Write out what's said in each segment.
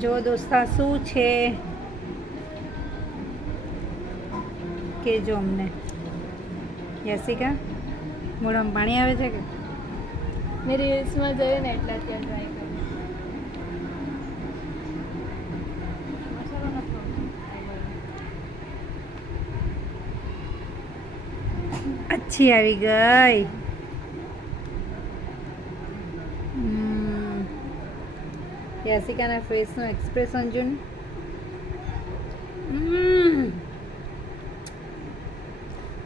જો દોસ્તા શું છે કેજો અમને. યશિકા મોઢામાં પાણી આવે છે કે? મેં રીલ્સમાં જોયું ને એટલે અત્યારે ટ્રાય કરી. અચ્છી આવી ગઈ. યાસિકાના ફેસનું એક્સપ્રેશન જો ને.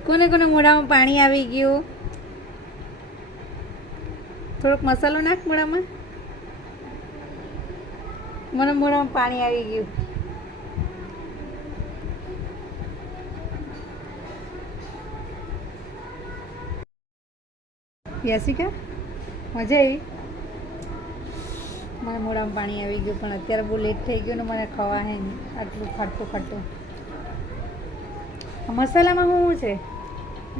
કોને કોને મોઢામાં પાણી આવી ગયું? થોડોક મસાલો નાખ મોઢામાં. મને મોઢામાં પાણી આવી ગયું. યાસિકા મજા આવી? મને મોઢામાં પાણી આવી ગયું પણ અત્યારે બહુ લેટ થઈ ગયું ને મને ખવા હે નહીં આટલું ખાટું ખાટું. મસાલામાં શું છે?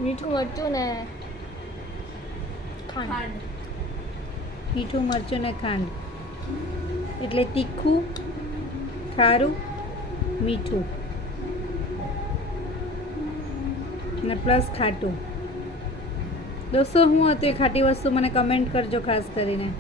મીઠું મરચું ને ખાંડ. મીઠું મરચું ને ખાંડ એટલે તીખું, ખારું, મીઠું ને પ્લસ ખાટું. દોસ્તો શું હતું એ ખાટી વસ્તુ મને કમેન્ટ કરજો ખાસ કરીને.